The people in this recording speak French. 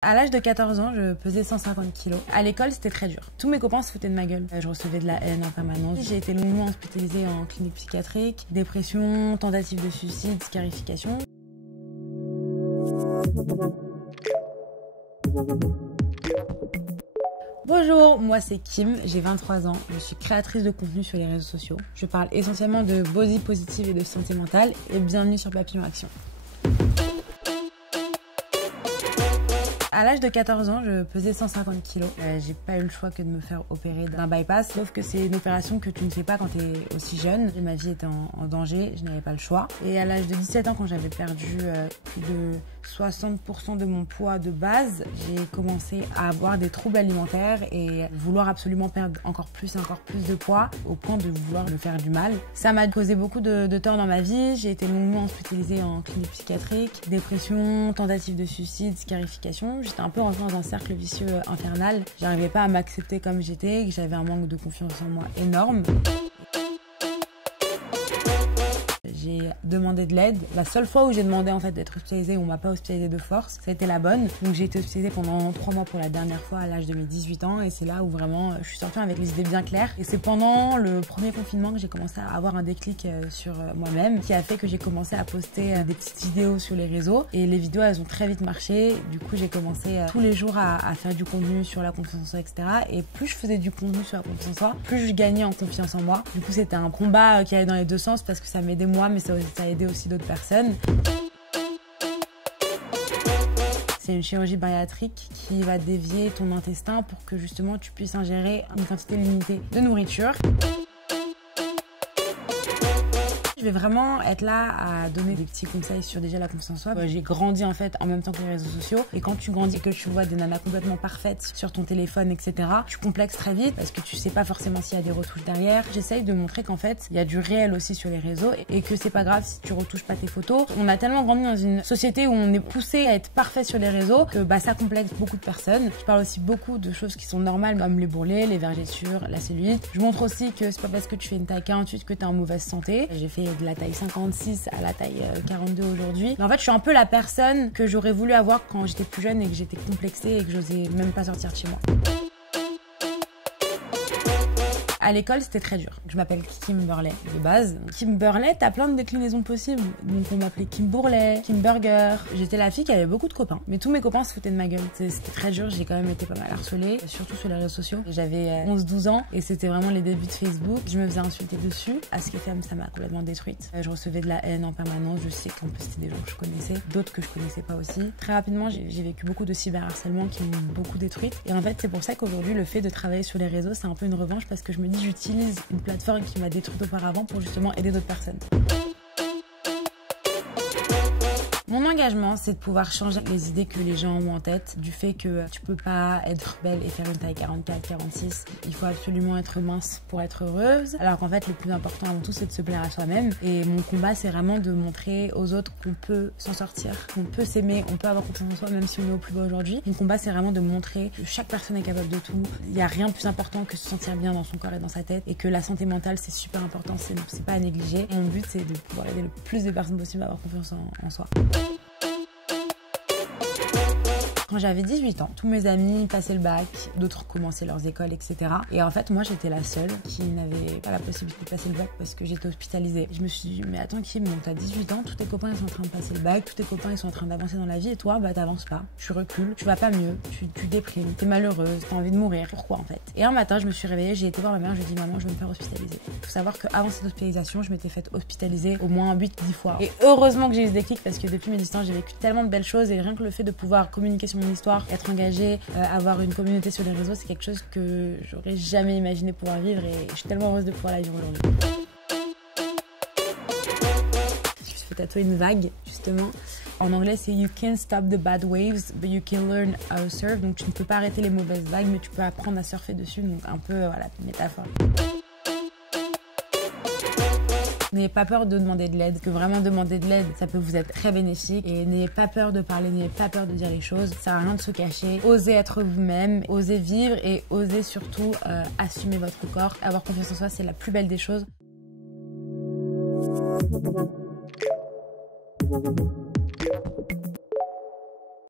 À l'âge de 14 ans, je pesais 150 kilos. À l'école, c'était très dur. Tous mes copains se foutaient de ma gueule. Je recevais de la haine en permanence. J'ai été longuement hospitalisée en clinique psychiatrique. Dépression, tentative de suicide, scarification. Bonjour, moi c'est Kim, j'ai 23 ans, je suis créatrice de contenu sur les réseaux sociaux. Je parle essentiellement de body positive et de santé mentale et bienvenue sur Papillon Action. À l'âge de 14 ans, je pesais 150 kilos. J'ai pas eu le choix que de me faire opérer d'un bypass, sauf que c'est une opération que tu ne fais pas quand tu es aussi jeune. Ma vie était en danger, je n'avais pas le choix. Et à l'âge de 17 ans, quand j'avais perdu plus de 60% de mon poids de base, j'ai commencé à avoir des troubles alimentaires et vouloir absolument perdre encore plus de poids au point de vouloir me faire du mal. Ça m'a causé beaucoup de tort dans ma vie. J'ai été longuement hospitalisée en clinique psychiatrique, dépression, tentative de suicide, scarification. J'étais un peu rentrée dans un cercle vicieux infernal. J'arrivais pas à m'accepter comme j'étais, que j'avais un manque de confiance en moi énorme. J'ai demandé de l'aide. La seule fois où j'ai demandé en fait d'être hospitalisée, où on m'a pas hospitalisée de force, ça a été la bonne. Donc j'ai été hospitalisée pendant 3 mois pour la dernière fois à l'âge de mes 18 ans et c'est là où vraiment je suis sortie avec les idées bien claires. Et c'est pendant le premier confinement que j'ai commencé à avoir un déclic sur moi-même qui a fait que j'ai commencé à poster des petites vidéos sur les réseaux et les vidéos elles ont très vite marché. Du coup j'ai commencé tous les jours à faire du contenu sur la confiance en soi, etc. Et plus je faisais du contenu sur la confiance en soi, plus je gagnais en confiance en moi. Du coup c'était un combat qui allait dans les deux sens parce que ça m'aidait moi mais ça a aidé aussi d'autres personnes. C'est une chirurgie bariatrique qui va dévier ton intestin pour que justement tu puisses ingérer une quantité limitée de nourriture. Je vais vraiment être là à donner des petits conseils sur déjà la confiance en soi. J'ai grandi en fait en même temps que les réseaux sociaux et quand tu grandis et que tu vois des nanas complètement parfaites sur ton téléphone, etc., tu complexes très vite parce que tu sais pas forcément s'il y a des retouches derrière. J'essaye de montrer qu'en fait il y a du réel aussi sur les réseaux et que c'est pas grave si tu retouches pas tes photos. On a tellement grandi dans une société où on est poussé à être parfait sur les réseaux que ça complexe beaucoup de personnes. Je parle aussi beaucoup de choses qui sont normales comme les bourrelets, les vergetures, la cellulite. Je montre aussi que c'est pas parce que tu fais une taille 48 que t'es en mauvaise santé. J'ai fait de la taille 56 à la taille 42 aujourd'hui. Mais en fait, je suis un peu la personne que j'aurais voulu avoir quand j'étais plus jeune et que j'étais complexée et que j'osais même pas sortir de chez moi. À l'école, c'était très dur. Je m'appelle Kim Burley de base. Kim Burley, t'as plein de déclinaisons possibles. Donc on m'appelait Kim Bourlet, Kim Burger. J'étais la fille qui avait beaucoup de copains. Mais tous mes copains se foutaient de ma gueule. C'était très dur, j'ai quand même été pas mal harcelée, surtout sur les réseaux sociaux. J'avais 11-12 ans et c'était vraiment les débuts de Facebook. Je me faisais insulter dessus. AskFM, ça m'a complètement détruite. Je recevais de la haine en permanence. Je sais qu'en plus c'était des gens que je connaissais, d'autres que je connaissais pas aussi. Très rapidement, j'ai vécu beaucoup de cyberharcèlement qui m'ont beaucoup détruite. Et en fait, c'est pour ça qu'aujourd'hui, le fait de travailler sur les réseaux, c'est un peu une revanche parce que je me dis j'utilise une plateforme qui m'a détruite auparavant pour justement aider d'autres personnes. Mon engagement, c'est de pouvoir changer les idées que les gens ont en tête, du fait que tu peux pas être belle et faire une taille 44, 46. Il faut absolument être mince pour être heureuse. Alors qu'en fait, le plus important avant tout, c'est de se plaire à soi-même. Et mon combat, c'est vraiment de montrer aux autres qu'on peut s'en sortir, qu'on peut s'aimer, on peut avoir confiance en soi, même si on est au plus bas aujourd'hui. Mon combat, c'est vraiment de montrer que chaque personne est capable de tout. Il n'y a rien de plus important que se sentir bien dans son corps et dans sa tête. Et que la santé mentale, c'est super important, c'est pas à négliger. Mon but, c'est de pouvoir aider le plus de personnes possible à avoir confiance en soi. Quand j'avais 18 ans, tous mes amis passaient le bac, d'autres commençaient leurs écoles, etc. Et en fait, moi, j'étais la seule qui n'avait pas la possibilité de passer le bac parce que j'étais hospitalisée. Je me suis dit, mais attends Kim, donc t'as 18 ans, tous tes copains ils sont en train de passer le bac, tous tes copains ils sont en train d'avancer dans la vie et toi, t'avances pas, tu recules, tu vas pas mieux, tu déprimes, t'es malheureuse, t'as envie de mourir. Pourquoi en fait? Et un matin, je me suis réveillée, j'ai été voir ma mère, je lui ai dit, maman, je veux me faire hospitaliser. Faut savoir qu'avant cette hospitalisation, je m'étais faite hospitaliser au moins 8-10 fois. Et heureusement que j'ai eu ce déclic parce que depuis mes 18 ans, j'ai vécu tellement de belles choses et rien que le fait de pouvoir communiquer sur mon histoire, être engagée, avoir une communauté sur les réseaux, c'est quelque chose que j'aurais jamais imaginé pouvoir vivre et je suis tellement heureuse de pouvoir la vivre aujourd'hui. Je me suis fait tatouer une vague, justement. En anglais, c'est You can't stop the bad waves, but you can learn how to surf. Donc tu ne peux pas arrêter les mauvaises vagues, mais tu peux apprendre à surfer dessus. Donc un peu, voilà, métaphore. N'ayez pas peur de demander de l'aide, parce que vraiment demander de l'aide, ça peut vous être très bénéfique. Et n'ayez pas peur de parler, n'ayez pas peur de dire les choses. Ça sert à rien de se cacher. Osez être vous-même, osez vivre et osez surtout assumer votre corps. Avoir confiance en soi, c'est la plus belle des choses.